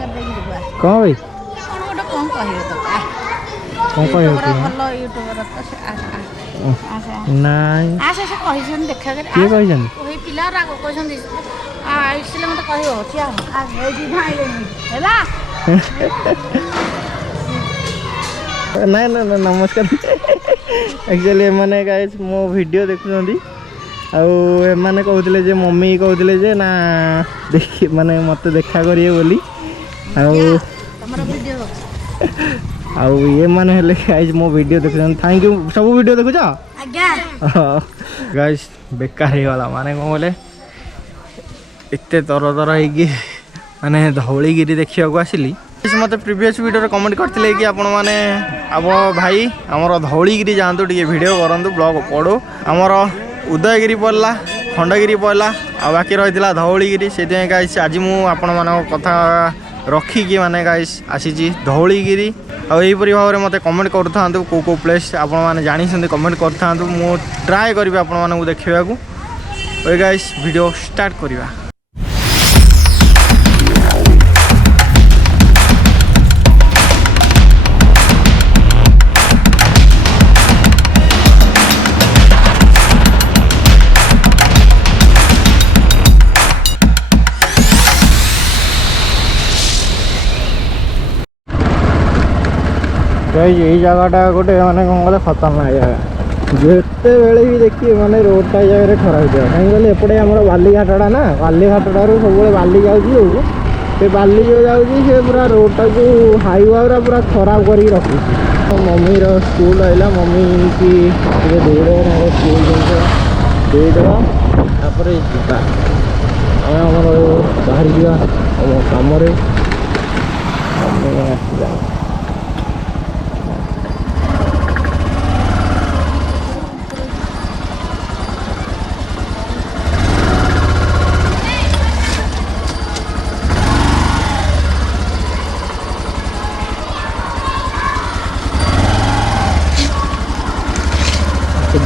कहाँ भाई कौन कहे तो कहाँ कहे नाइ आशा से कहीं जन देखा कर क्या कहीं जन वही पिला रहा को कहीं जन दिस आ इसलिए मैं तो कहीं हो ठिया आ ये जी भाई ले मी है ना ना ना ना नमस्कार एक्चुअली मैंने गाइस मो वीडियो देखु जंदी आउ ए माने कहुतले जे मम्मी कहुतले जे ना देख माने मते देखा करिए बोली ଆଉ ଆଉ ଏମାନେ ହେଲେ ଗାଇଜ୍ ମୋ ଭିଡ଼ିଓ ଦେଖୁଛନ୍ତି ଥ୍ୟାଙ୍କ ୟୁ ସବୁ ଭିଡ଼ିଓ ଦେଖୁଛ ଗାଇଜ୍ ବେକାର ହେଇଗଲା ମାନେ କ'ଣ କହିଲେ ଏତେ ତର ତର ହେଇକି ମାନେ ଧଉଳିଗିରି ଦେଖିବାକୁ ଆସିଲି ମୋତେ ପ୍ରିଭିୟସ୍ ଭିଡ଼ିଓରେ କମେଣ୍ଟ କରିଥିଲେ କି ଆପଣମାନେ ଆମ ଭାଇ ଆମର ଧଉଳିଗିରି ଯାଆନ୍ତୁ ଟିକେ ଭିଡ଼ିଓ କରନ୍ତୁ ବ୍ଲଗ୍ ପଢ଼ୁ ଆମର ଉଦୟଗିରି ପଡ଼ିଲା ଖଣ୍ଡଗିରି ପଡ଼ିଲା ଆଉ ବାକି ରହିଥିଲା ଧଉଳିଗିରି ସେଇଥିପାଇଁ ଗାଇଜ୍ ଆଜି ମୁଁ ଆପଣମାନଙ୍କ କଥା ରଖିକି ମାନେ ଗାଇସ୍ ଆସିଛି ଧଉଳିଗିରି ଆଉ ଏହିପରି ଭାବରେ ମୋତେ କମେଣ୍ଟ କରୁଥାନ୍ତୁ କେଉଁ କେଉଁ ପ୍ଲେସ୍ ଆପଣମାନେ ଜାଣିଛନ୍ତି କମେଣ୍ଟ କରିଥାନ୍ତୁ ମୁଁ ଟ୍ରାଏ କରିବି ଆପଣମାନଙ୍କୁ ଦେଖିବାକୁ ଏ ଗାଇସ୍ ଭିଡ଼ିଓ ଷ୍ଟାର୍ଟ କରିବା এই জায়গাটা গোটে মানে কম গেলে খতরনাক জায়গা যেতবে দেখি মানে রোডটা জায়গায় খারাপ হয়ে যাওয়া কিন্তু এপটে আমার বালিঘাটটা না বালিঘাটটার সবুলে বালি যাচ্ছি সে বালি যাচ্ছি সে পুরা রোডটাকে হাইওয়ে পুরা খারাপ করি রাখুছি মমির স্কুল আইলা মমি কি টিকি দৌড়ে স্কুল দৌড়া তারপরে যা আমি আমার বাহি যা আমার কামরে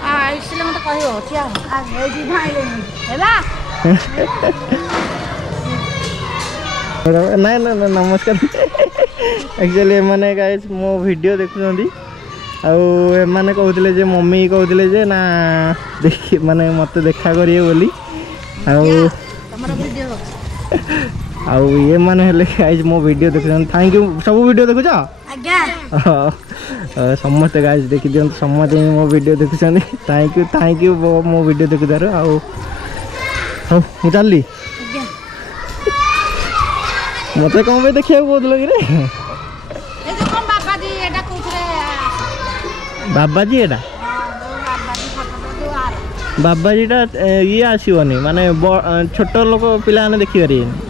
ନାଇ ନାଇଁ ନମସ୍କାର ଆକ୍ଚୁଆଲି ଏମାନେ ଗାଇଜ୍ ମୋ ଭିଡ଼ିଓ ଦେଖୁଛନ୍ତି ଆଉ ଏମାନେ କହୁଥିଲେ ଯେ ମମି କହୁଥିଲେ ଯେ ନା ଦେଖି ମାନେ ମୋତେ ଦେଖା କରିବେ ବୋଲି ଆଉ ଆଉ ଇଏ ମାନେ ହେଲେ ଗାଇଜ ମୋ ଭିଡ଼ିଓ ଦେଖୁଛନ୍ତି ଥ୍ୟାଙ୍କ ୟୁ ସବୁ ଭିଡ଼ିଓ ଦେଖୁଛ ସମସ୍ତେ ଗାଇଜ ଦେଖିଦିଅନ୍ତୁ ସମସ୍ତେ ମୋ ଭିଡ଼ିଓ ଦେଖୁଛନ୍ତି ଥ୍ୟାଙ୍କ ୟୁ ଥ୍ୟାଙ୍କ ୟୁ ମୋ ଭିଡ଼ିଓ ଦେଖୁଥାରୁ ଆଉ ହଉ ମୁଁ ଚାଲିଲି ମୋତେ କ'ଣ ପାଇଁ ଦେଖିବାକୁ କହୁଥିଲ କିରେ ବାବାଜୀ ଏଇଟା ବାବାଜୀଟା ଇଏ ଆସିବନି ମାନେ ଛୋଟ ଲୋକ ପିଲାମାନେ ଦେଖିପାରିବେନି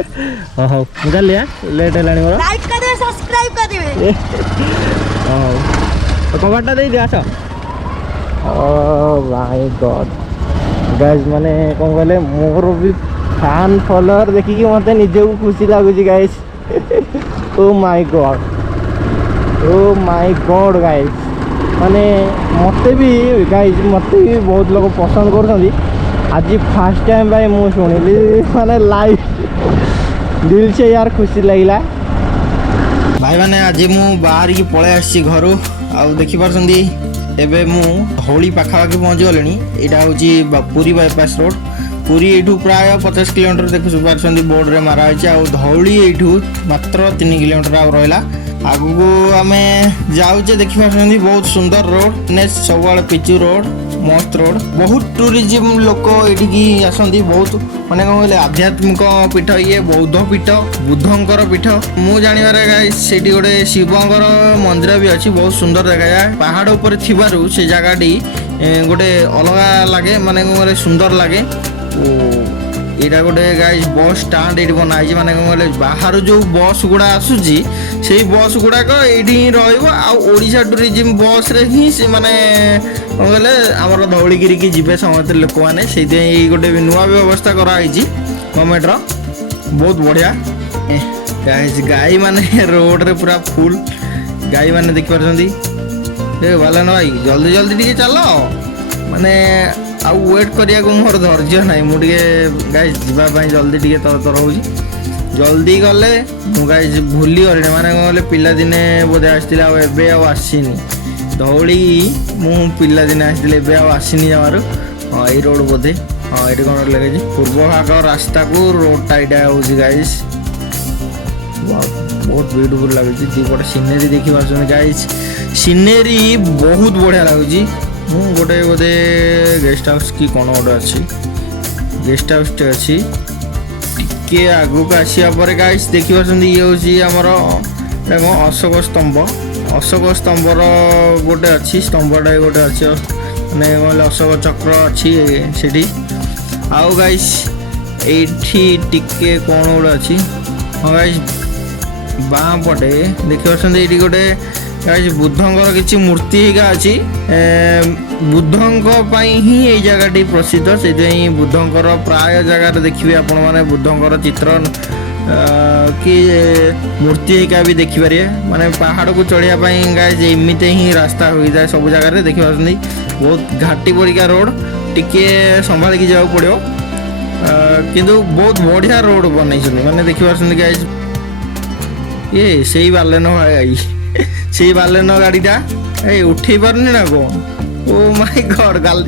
ହଉ ମୁଁ ଚାଲି ଲେଟ୍ ହେଲାଣି ମୋର ହଉ କବାଟା ଦେଇଦିଅ ଆସ ଭାଇ ଗାଇଜ୍ ମାନେ କ'ଣ କହିଲେ ମୋର ବି ଫ୍ୟାନ୍ ଫଲୋଅର୍ ଦେଖିକି ମୋତେ ନିଜକୁ ଖୁସି ଲାଗୁଛି ଗାଇଜ୍ ଓ ମାଇ ଗଡ଼୍ ଓ ମାଇ ଗଡ଼୍ ଗାଇଜ୍ ମାନେ ମୋତେ ବି ଗାଇଜ୍ ମୋତେ ବି ବହୁତ ଲୋକ ପସନ୍ଦ କରୁଛନ୍ତି ଆଜି ଫାର୍ଷ୍ଟ ଟାଇମ୍ ପାଇଁ ମୁଁ ଶୁଣିଲି ମାନେ ଲାଇଭ୍ दिल से यार खुशी लगला भाई माने आज मु बाहर की पळे आसी घरो आ देखि परसंदी एबे मु होली पाखा के पहुंच गलेनी एटा होची पुरी बाईपास रोड पुरी एठु प्राय 50 किलोमीटर देखु परसंदी बोर्ड रे मारा होची आ धौली एठु मात्र 3 किलोमीटर आ रहला ଆଗକୁ ଆମେ ଯାଉଛେ ଦେଖିପାରୁଛନ୍ତି ବହୁତ ସୁନ୍ଦର ରୋଡ୍ ନେକ୍ସଟ ସବୁଆଡ଼େ ପିଚୁ ରୋଡ୍ ମସ୍ତ ରୋଡ୍ ବହୁତ ଟୁରିଜିମ୍ ଲୋକ ଏଠିକି ଆସନ୍ତି ବହୁତ ମାନେ କ'ଣ କହିଲେ ଆଧ୍ୟାତ୍ମିକ ପୀଠ ଇଏ ବୌଦ୍ଧ ପୀଠ ବୁଦ୍ଧଙ୍କର ପୀଠ ମୁଁ ଜାଣିବାରେ ସେଠି ଗୋଟେ ଶିବଙ୍କର ମନ୍ଦିର ବି ଅଛି ବହୁତ ସୁନ୍ଦର ଦେଖାଯାଏ ପାହାଡ଼ ଉପରେ ଥିବାରୁ ସେ ଜାଗାଟି ଗୋଟେ ଅଲଗା ଲାଗେ ମାନେ କ'ଣ ସୁନ୍ଦର ଲାଗେ ଓ ଏଇଟା ଗୋଟେ ଗାଈ ବସ୍ ଷ୍ଟାଣ୍ଡ ଏଇଠି ବନାହେଇଛି ମାନେ କ'ଣ କହିଲେ ବାହାରୁ ଯେଉଁ ବସ୍ ଗୁଡ଼ା ଆସୁଛି ସେଇ ବସ୍ ଗୁଡ଼ାକ ଏଇଠି ହିଁ ରହିବ ଆଉ ଓଡ଼ିଶା ଟୁରିଜିମ୍ ବସ୍ରେ ହିଁ ସେମାନେ କ'ଣ କହିଲେ ଆମର ଧଉଳିଗିରିକି ଯିବେ ସମସ୍ତେ ଲୋକମାନେ ସେଇଥିପାଇଁ ଏଇ ଗୋଟେ ନୂଆ ବ୍ୟବସ୍ଥା କରାହେଇଛି ଗଭର୍ଣ୍ଣମେଣ୍ଟର ବହୁତ ବଢ଼ିଆ ଗାଈ ଗାଈମାନେ ରୋଡ଼ରେ ପୁରା ଫୁଲ୍ ଗାଈମାନେ ଦେଖିପାରୁଛନ୍ତି ଏ ଭଲ ନ ଭାଇ ଜଲ୍ଦି ଜଲ୍ଦି ଟିକେ ଚାଲ ମାନେ ଆଉ ୱେଟ୍ କରିବାକୁ ମୋର ଧୈର୍ଯ୍ୟ ନାହିଁ ମୁଁ ଟିକେ ଗାଇ ଯିବା ପାଇଁ ଜଲ୍ଦି ଟିକେ ତର ତର ହେଉଛି ଜଲ୍ଦି ଗଲେ ମୁଁ ଗାଇ ଭୁଲିଗଲିଣି ମାନେ କ'ଣ କହିଲେ ପିଲାଦିନେ ବୋଧେ ଆସିଥିଲେ ଆଉ ଏବେ ଆଉ ଆସିନି ଧଉଳିକି ମୁଁ ପିଲାଦିନେ ଆସିଥିଲି ଏବେ ଆଉ ଆସିନି ଜମାରୁ ହଁ ଏଇ ରୋଡ଼୍ ବୋଧେ ହଁ ଏଇଠି କ'ଣ ଲେଖିଛି ପୂର୍ବ ଭାଗ ରାସ୍ତାକୁ ରୋଡ଼୍ଟା ଏଇଟା ହେଉଛି ଗାଇସ୍ ବହୁତ ବ୍ୟୁଟିଫୁଲ୍ ଲାଗୁଛି ଦୁଇପଟେ ସିନେରୀ ଦେଖିପାରୁଛନ୍ତି ଗାଇସ୍ ସିନେରୀ ବହୁତ ବଢ଼ିଆ ଲାଗୁଛି ମୁଁ ଗୋଟେ ବୋଧେ ଗେଷ୍ଟ ହାଉସ୍ କି କ'ଣ ଗୋଟେ ଅଛି ଗେଷ୍ଟ ହାଉସ୍ଟେ ଅଛି ଟିକିଏ ଆଗକୁ ଆସିବା ପରେ ଗାଇସ୍ ଦେଖିପାରୁଛନ୍ତି ଇଏ ହେଉଛି ଆମର କ'ଣ ଅଶୋକ ସ୍ତମ୍ଭ ଅଶୋକ ସ୍ତମ୍ଭର ଗୋଟେ ଅଛି ସ୍ତମ୍ଭଟା ଗୋଟେ ଅଛି ମାନେ କହିଲେ ଅଶୋକ ଚକ୍ର ଅଛି ସେଠି ଆଉ ଗାଇସ୍ ଏଇଠି ଟିକେ କ'ଣ ଗୋଟେ ଅଛି ହଁ ଗାଇସ୍ ବାଁ ପଟେ ଦେଖିପାରୁଛନ୍ତି ଏଇଠି ଗୋଟେ ଦେଖାଯାଉଛି ବୁଦ୍ଧଙ୍କର କିଛି ମୂର୍ତ୍ତି ହେଇକା ଅଛି ବୁଦ୍ଧଙ୍କ ପାଇଁ ହିଁ ଏଇ ଜାଗାଟି ପ୍ରସିଦ୍ଧ ସେଥିପାଇଁ ବୁଦ୍ଧଙ୍କର ପ୍ରାୟ ଜାଗାରେ ଦେଖିବେ ଆପଣମାନେ ବୁଦ୍ଧଙ୍କର ଚିତ୍ର କି ମୂର୍ତ୍ତି ହେଇକା ବି ଦେଖିପାରିବେ ମାନେ ପାହାଡ଼କୁ ଚଢ଼ିବା ପାଇଁ ଗାଏ ଏମିତି ହିଁ ରାସ୍ତା ହୋଇଥାଏ ସବୁ ଜାଗାରେ ଦେଖିପାରୁଛନ୍ତି ବହୁତ ଘାଟି ପରିକା ରୋଡ଼ ଟିକିଏ ସମ୍ଭାଳିକି ଯିବାକୁ ପଡ଼ିବ କିନ୍ତୁ ବହୁତ ବଢ଼ିଆ ରୋଡ଼ ବନେଇଛନ୍ତି ମାନେ ଦେଖିପାରୁଛନ୍ତି ଗାଏ ଇଏ ସେଇ ବାଲେନ ଭାଇ ଗାଈ সেই বালেন গাড়িটা এই উঠে পারে না কো ও মাই গড গাল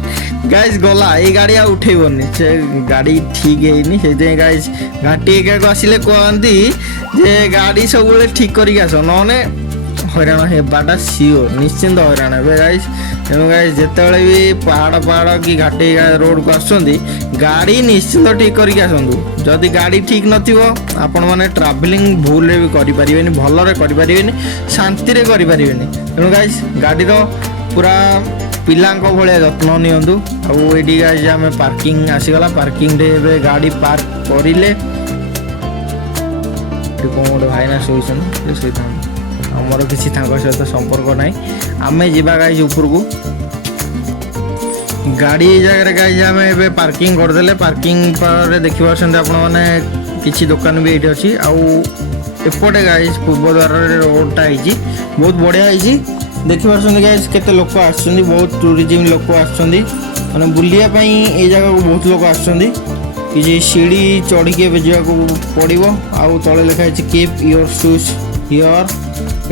গাইজ গলা এই গাড়ি আর উঠে পড়নি সে গাড়ি ঠিক হয়নি সেইদিন গাইজ ঘাটি এগারো আসলে কোহ যে গাড়ি সবুলে ঠিক করি আস নহলে হইরাণ হওয়াটা সিওর নিশ্চিন্ত হইরাণ হবে গাইজ তেমন গাইজ যেতবে বি পাহাড় পাহাড় কি ঘাটে রোড কু আসছেন গাড়ি নিশ্চিন্ত ঠিক করি আসুন যদি গাড়ি ঠিক নথিব আপন মানে ট্রাভেলিং ভুলরে বি করি পারিবেন ভালরে করি পারিবেন শান্তিরে করি পারিবেন তেমন গাইজ গাড়ির পুরা পিলাঙ্ক ভাল যত্ন নিয়ন্তু আইটি গাইজ আমি পার্কিং আসিগলা পার্কিংরে এবে গাড়ি পার্ক করিলে কোম গোটে ভাইনা শুয়েছেন শুয়ে ଆମର କିଛି ତାଙ୍କ ସହିତ ସମ୍ପର୍କ ନାହିଁ ଆମେ ଯିବା ଗାଈ ଉପରକୁ ଗାଡ଼ି ଏଇ ଜାଗାରେ ଗାଈ ଆମେ ଏବେ ପାର୍କିଂ କରିଦେଲେ ପାର୍କିଂ ପରେ ଦେଖିପାରୁଛନ୍ତି ଆପଣମାନେ କିଛି ଦୋକାନ ବି ଏଇଠି ଅଛି ଆଉ ଏପଟେ ଗାଈ ପୂର୍ବଦ୍ୱାରରେ ରୋଡ଼ଟା ହେଇଛି ବହୁତ ବଢ଼ିଆ ହେଇଛି ଦେଖିପାରୁଛନ୍ତି ଗାଈ କେତେ ଲୋକ ଆସୁଛନ୍ତି ବହୁତ ଟୁରିଜିମ୍ ଲୋକ ଆସୁଛନ୍ତି ମାନେ ବୁଲିବା ପାଇଁ ଏଇ ଜାଗାକୁ ବହୁତ ଲୋକ ଆସୁଛନ୍ତି କିଛି ସିଡ଼ି ଚଢ଼ିକି ଏବେ ଯିବାକୁ ପଡ଼ିବ ଆଉ ତଳେ ଲେଖା ହେଇଛି କିପ୍ ୟୋର୍ ସୁଜ୍ ୟର୍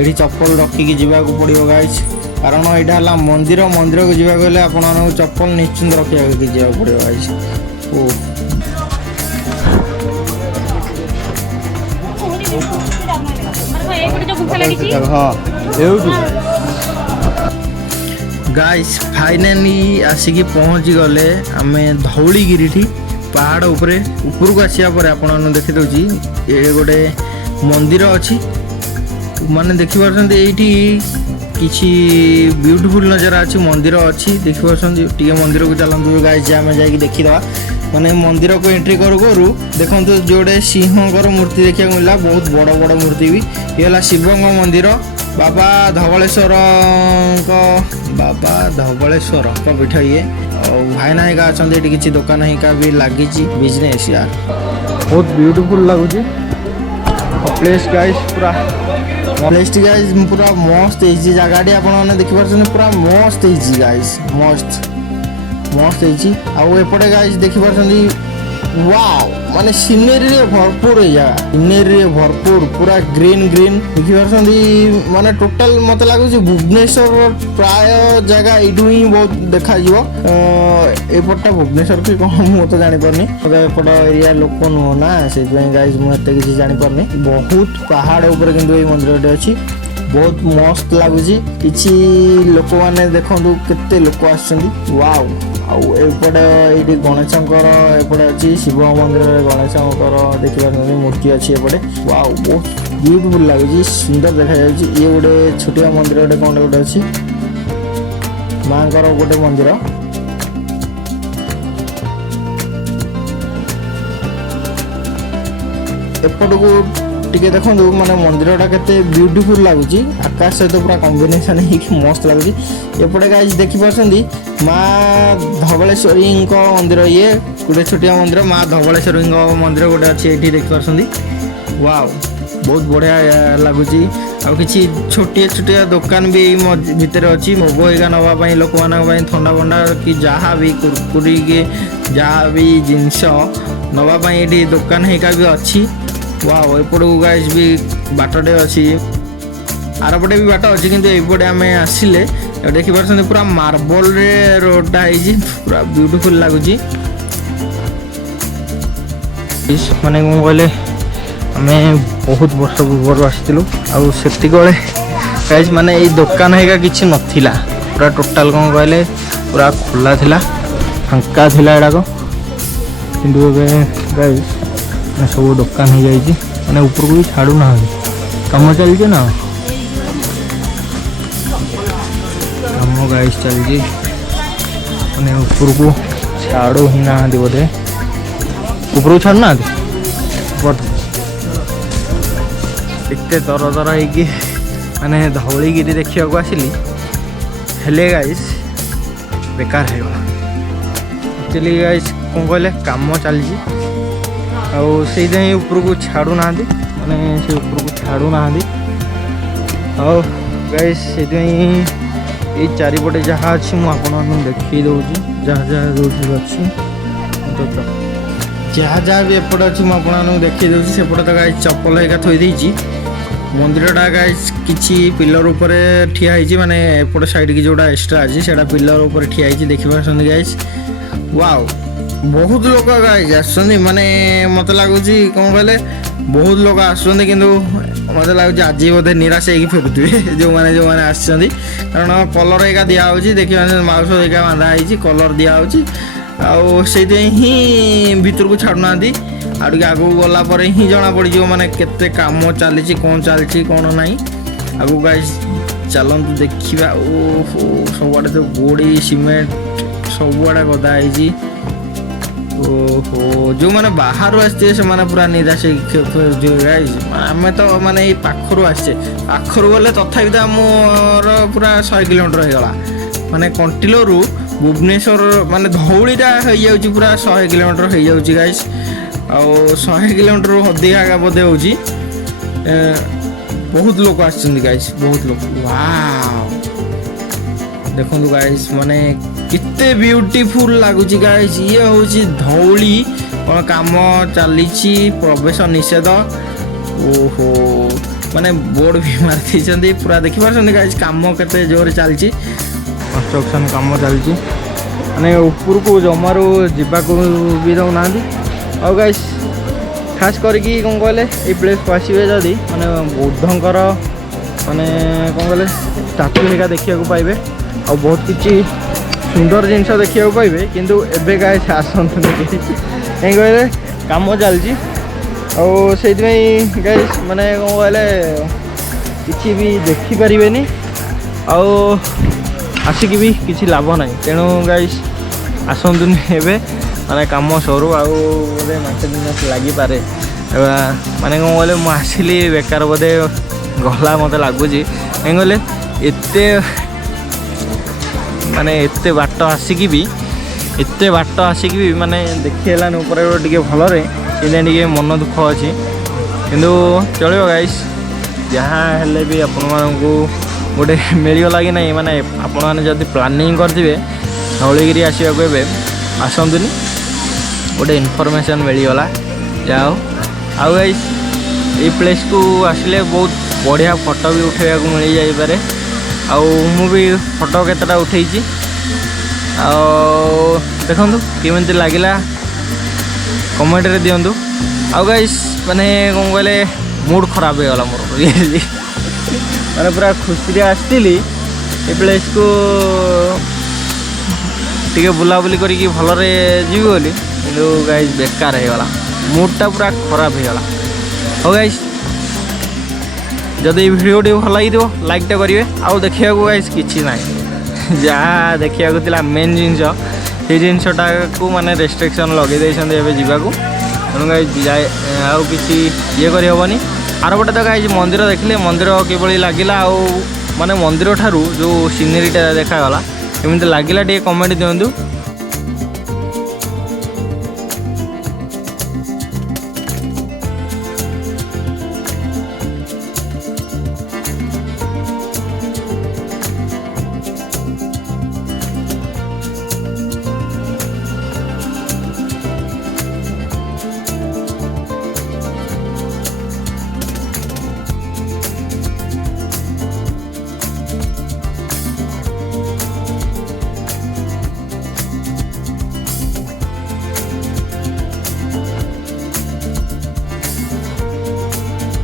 এটি চপল রক্ষিকি যা পড়ব গাইজ কারণ এটা হল মন্দির মন্দির যা গেলে আপনার চপল নিশ্চিন্ত রক্ষি যা পড়ব গাইজ ও গাইজ ফাইনালি আসিকি পৌঁছি গলে আমি ধৌলিগিরিটি পাহাড় উপরে উপরক আসার পরে আপনার দেখি দেছি এ গোটে মন্দির অ মানে দেখি পাচ্ছেন এইটি কিছু বিউটিফুল নজর আছে মন্দির অছি দেখি পাচ্ছেন টিকে মন্দিরকে চালান্তু গাইজ যে আমি যাই দেখি দেওয়া মানে মন্দিরকে এন্ট্রি করু করু দেখুন যে সিংহকর মূর্তি দেখি মিলল বহুত বড় বড় মূর্তি বি এলা শিবঙ্ মন্দির বাবা ধবলেশ্বর বাবা ধবলেশ্বর পিঠ ইয়ে ভাই নায়িকা আছেন এটি কিছু দোকান হিকা বি লাগিছি বিজনেস ইয়ার বহুত বিউটিফুল লাগুছি প্লেস গাইস পুরা ପ୍ଲେସ୍ ଟି ଗାଇଜ୍ ପୁରା ମସ୍ତ ହେଇଛି ଜାଗାଟି ଆପଣମାନେ ଦେଖିପାରୁଛନ୍ତି ପୁରା ମସ୍ତ ହେଇଛି ଗାଇଜ୍ ମସ୍ତ ମସ୍ତ ହେଇଛି ଆଉ ଏପଟେ ଗାଇଜ୍ ଦେଖିପାରୁଛନ୍ତି ওয়াও মানে সিনেরিরে ভরপুর এই জায়গা সিনেরিরে ভরপুর পুরা গ্রিন গ্রিন দেখি পাচ্ছি মানে টোটাল মতে লাগুছে ভুবনেশ্বর প্রায় জায়গা এইটু হি বহুত দেখা যাব এপটটা ভুবনেশ্বর কি কম মু তো জানি পারনি তবে এপট এরিয়া লোক নুহ না সেই গাইজ মু এত কিছু জানি পারনি বহুত পাহাড় উপরে কিন্তু এই মন্দিরটা অছি বহুত মস্ত লাগুছে কিছু লোক মানে দেখুন কেতে লোক আসছেন ওয়াও ଆଉ ଏପଟେ ଏଇଠି ଗଣେଶଙ୍କର ଏପଟେ ଅଛି ଶିବ ମନ୍ଦିରରେ ଗଣେଶଙ୍କର ଦେଖିବାକୁ ମୂର୍ତ୍ତି ଅଛି ଏପଟେ ୱାଓ ବହୁତ ବ୍ୟୁଟିଫୁଲ୍ ଲାଗୁଛି ସୁନ୍ଦର ଦେଖାଯାଉଛି ଇଏ ଗୋଟେ ଛୋଟିଆ ମନ୍ଦିର ଗୋଟେ କ'ଣ ଗୋଟେ ଅଛି ମାଆଙ୍କର ଗୋଟେ ମନ୍ଦିର ଏପଟକୁ ଟିକେ ଦେଖନ୍ତୁ ମାନେ ମନ୍ଦିରଟା କେତେ ବ୍ୟୁଟିଫୁଲ୍ ଲାଗୁଛି ଆକାଶ ସହିତ ପୁରା କମ୍ବିନେସନ୍ ହେଇକି ମସ୍ତ ଲାଗୁଛି ଏପଟେ କାଇଛି ଦେଖିପାରୁଛନ୍ତି ମା ଧବଳେଶ୍ୱରୀଙ୍କ ମନ୍ଦିର ଇଏ ଗୋଟେ ଛୋଟିଆ ମନ୍ଦିର ମା ଧବଳେଶ୍ୱରୀଙ୍କ ମନ୍ଦିର ଗୋଟେ ଅଛି ଏଇଠି ଦେଖିପାରୁଛନ୍ତି ୱାଓ ବହୁତ ବଢ଼ିଆ ଲାଗୁଛି ଆଉ କିଛି ଛୋଟିଆ ଛୋଟିଆ ଦୋକାନ ବି ଏଇ ଭିତରେ ଅଛି ମୋଗ ହେଇକା ନେବା ପାଇଁ ଲୋକମାନଙ୍କ ପାଇଁ ଥଣ୍ଡା ଭଣ୍ଡା କି ଯାହା ବି କୁରକୁରି କି ଯାହା ବି ଜିନିଷ ନେବା ପାଇଁ ଏଇଠି ଦୋକାନ ହେଇକା ବି ଅଛି ୱାଓ ଏପଟକୁ ଗାଇଜ ବି ବାଟଟେ ଅଛି ଆରପଟେ ବି ବାଟ ଅଛି କିନ୍ତୁ ଏଇପଟେ ଆମେ ଆସିଲେ ଦେଖିପାରୁଛନ୍ତି ପୁରା ମାର୍ବଲରେ ରୋଡ଼ଟା ହେଇଛି ପୁରା ବ୍ୟୁଟିଫୁଲ୍ ଲାଗୁଛି ମାନେ କ'ଣ କହିଲେ ଆମେ ବହୁତ ବର୍ଷ ପୂର୍ବରୁ ଆସିଥିଲୁ ଆଉ ସେତିକବେଳେ ପ୍ରାଇସ୍ ମାନେ ଏଇ ଦୋକାନ ହେରିକା କିଛି ନଥିଲା ପୁରା ଟୋଟାଲ୍ କ'ଣ କହିଲେ ପୁରା ଖୋଲା ଥିଲା ଫାଙ୍କା ଥିଲା ଏଗୁଡ଼ାକ କିନ୍ତୁ ଏବେ ପ୍ରାଇସ୍ ସବୁ ଦୋକାନ ହେଇଯାଇଛି ମାନେ ଉପରକୁ ବି ଛାଡ଼ୁନାହାନ୍ତି କାମ ଚାଲିଛି ନା होगा इस चल जी अपने ऊपर को छाड़ो ही ना दे बोले ऊपर छाड़ना दे ऊपर इतने दर दर है कि मैंने धवली गिरी देखिए को आसली हेले गाइस बेकार है वो एक्चुअली गाइस कौन कहले काम चल जी आउ से जाए ऊपर को छाड़ू ना दे मैंने से ऊपर को छाड़ू ना दे आओ गाइस से जाए এই চারিপটে যাহা আছে মু আপনার দেখিয়ে দেছি যা যা যেটি অছি যা যা বি এপটে অছি মু আপনার দেখিয়ে দেছি সেপটে তো গাইজ চপল হেকা থই দেছি মন্দিরটা গাইজ কিছু পিলর উপরে ঠিয়া হয়েছি মানে এপটে সাইড কি যেটা এক্সট্রা আছে সেটা পিলর উপরে ঠিয়া হয়েছি দেখি পাচ্ছেন গাইজ ওয়াও ବହୁତ ଲୋକ ଗାଇଜ ଆସୁଛନ୍ତି ମାନେ ମୋତେ ଲାଗୁଛି କ'ଣ କହିଲେ ବହୁତ ଲୋକ ଆସୁଛନ୍ତି କିନ୍ତୁ ମୋତେ ଲାଗୁଛି ଆଜି ବୋଧେ ନିରାଶ ହେଇକି ଫେରୁଥିବେ ଯେଉଁମାନେ ଯେଉଁମାନେ ଆସିଛନ୍ତି କାରଣ କଲର୍ ଏକା ଦିଆହେଉଛି ଦେଖିବା ମାଉସ ଏକା ବାନ୍ଧା ହେଇଛି କଲର୍ ଦିଆହେଉଛି ଆଉ ସେଇଥିପାଇଁ ହିଁ ଭିତରକୁ ଛାଡ଼ୁନାହାନ୍ତି ଆଉ ଟିକେ ଆଗକୁ ଗଲା ପରେ ହିଁ ଜଣାପଡ଼ିଯିବ ମାନେ କେତେ କାମ ଚାଲିଛି କ'ଣ ଚାଲିଛି କ'ଣ ନାହିଁ ଆଗକୁ ଗାଇ ଚାଲନ୍ତୁ ଦେଖିବା ଓ ସବୁଆଡ଼େ ତ ଗୋଡ଼ି ସିମେଣ୍ଟ ସବୁଆଡ଼େ ଗଦା ହେଇଛି ଓହୋ ଯେଉଁମାନେ ବାହାରୁ ଆସିଥିବେ ସେମାନେ ପୁରା ନିରାଶ ଆମେ ତ ମାନେ ଏଇ ପାଖରୁ ଆସିଛେ ପାଖରୁ ଗଲେ ତଥାପି ତ ଆମର ପୁରା ଶହେ କିଲୋମିଟର ହେଇଗଲା ମାନେ କଣ୍ଟିଲରୁ ଭୁବନେଶ୍ୱର ମାନେ ଧଉଳିଟା ହେଇଯାଉଛି ପୁରା ଶହେ କିଲୋମିଟର ହେଇଯାଉଛି ଗାଇସ୍ ଆଉ ଶହେ କିଲୋମିଟରରୁ ଅଧିକା ଆଗା ବୋଧେ ହେଉଛି ବହୁତ ଲୋକ ଆସିଛନ୍ତି ଗାଇସ୍ ବହୁତ ଲୋକ ୱା ଦେଖନ୍ତୁ ଗାଇସ୍ ମାନେ इत्ते ब्यूटीफुल लागुच गाइस ये होची धौली कोन काम चालीची प्रवेश निषेध ओहो माने बोर्ड भी मारती चंदी पूरा देखि परसन गाइस काम कते जोर चालची कंस्ट्रक्शन काम चालची माने ऊपर को जमारो जिबा को भी दउ नांदी आ गाइस खास करकी कोन कहले ए प्लेस को आसीबे जदी माने बुद्धंकर माने कोन कहले स्टैचू निका देखिया को पाइबे आ बहुत किछि সুন্দর জিনিস দেখি পাইবে কিন্তু এবে গায়ে আসে কই কাম চালছি আও সেই গাই মানে কলে কিছু বি দেখিপারে আসিকি বি কিছু লাভ নাই তেমন গাইস আসন্তু এবে মানে কাম সরু আছে মাছ দিন লাগিপারে এবার মানে কলে আসলি বেকার বোধে গলা মতো লাগুছি কলে এতে মানে এতে বাট আসিকি বি এতে বাট আসিকি বি মানে দেখিলান উপরে টিকে ভালরে এটা টিকে মন দুঃখ আছে কিন্তু চলিব গাইস যা হলে বি আপনার গোটে মিলিগলা কি না মানে আপনার যদি প্ল্যানিং করিবে ধরিকি আসবে এবে আসন্তুনি গোটে ইনফরমেসন মিলিগলা যা হো আইস এই প্লেস কু আসলে বহুত বড়িয়া ফটো বি উঠাইব মিলে যাইপরে ଆଉ ମୁଁ ବି ଫଟୋ କେତେଟା ଉଠେଇଛି ଆଉ ଦେଖନ୍ତୁ କେମିତି ଲାଗିଲା କମେଣ୍ଟରେ ଦିଅନ୍ତୁ ଆଉ ଗାଇସ୍ ମାନେ କ'ଣ କହିଲେ ମୁଡ୍ ଖରାପ ହୋଇଗଲା ମୋର ରିଏଲି ମାନେ ପୁରା ଖୁସିରେ ଆସିଥିଲି ଏ ପ୍ଲେସ୍କୁ ଟିକେ ବୁଲାବୁଲି କରିକି ଭଲରେ ଯିବି ବୋଲି କିନ୍ତୁ ଗାଇସ୍ ବେକାର ହୋଇଗଲା ମୁଡ଼୍ଟା ପୁରା ଖରାପ ହୋଇଗଲା ହଉ ଗାଇସ୍ ଯଦି ଏଇ ଭିଡ଼ିଓଟି ଭଲ ଲାଗିଥିବ ଲାଇକ୍ଟା କରିବେ ଆଉ ଦେଖିବାକୁ ଗାଇସ୍ କିଛି ନାହିଁ ଯାହା ଦେଖିବାକୁ ଥିଲା ମେନ୍ ଜିନିଷ ସେ ଜିନିଷଟାକୁ ମାନେ ରେଷ୍ଟ୍ରିକ୍ସନ୍ ଲଗେଇ ଦେଇଛନ୍ତି ଏବେ ଯିବାକୁ ତେଣୁ ଆଉ କିଛି ଇଏ କରିହେବନି ଆରପଟେ ତ ଗାଇଛି ମନ୍ଦିର ଦେଖିଲେ ମନ୍ଦିର କିଭଳି ଲାଗିଲା ଆଉ ମାନେ ମନ୍ଦିର ଠାରୁ ଯେଉଁ ସିନେରୀଟା ଦେଖାଗଲା ଏମିତି ଲାଗିଲା ଟିକିଏ କମେଣ୍ଟ ଦିଅନ୍ତୁ